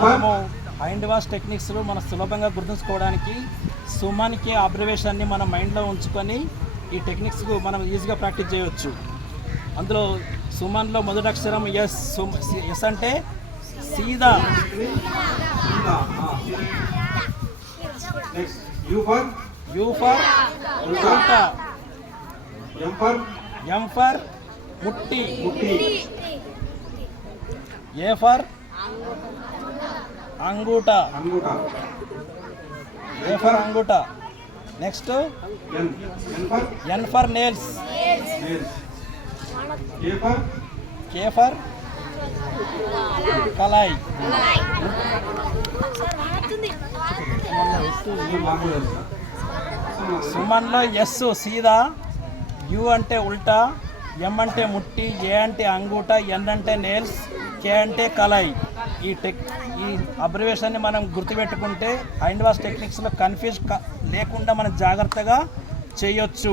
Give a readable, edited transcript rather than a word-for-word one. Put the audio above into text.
మనము hand wash టెక్నిక్స్లో మనం సులభంగా గుర్తుంచుకోవడానికి సుమన్కి అబ్రివేషన్ని మన మైండ్లో ఉంచుకొని ఈ టెక్నిక్స్కు మనం ఈజీగా ప్రాక్టీస్ చేయవచ్చు. అందులో సుమన్లో మొదటి అక్షరం ఎస్. ఎస్ అంటే సీదా. యూ ఫర్ ఉల్టా. ఎం ఫర్ ముట్టి. ఏ ఫర్ అంగూటా. ఏ ఫర్ అంగూటా. Next N for nails. K for కలాయి. సుమన్లో ఎస్ సీదా, యు అంటే ఉల్టా, ఎం అంటే ముట్టి, ఏ అంటే అంగూట, ఎన్ అంటే నేల్స్, కే అంటే కలాయి. ఈ అబ్రివేషన్ని మనం గుర్తుపెట్టుకుంటే హ్యాండ్ వాష్ టెక్నిక్స్లో కన్ఫ్యూజ్ లేకుండా మనం జాగ్రత్తగా చేయొచ్చు.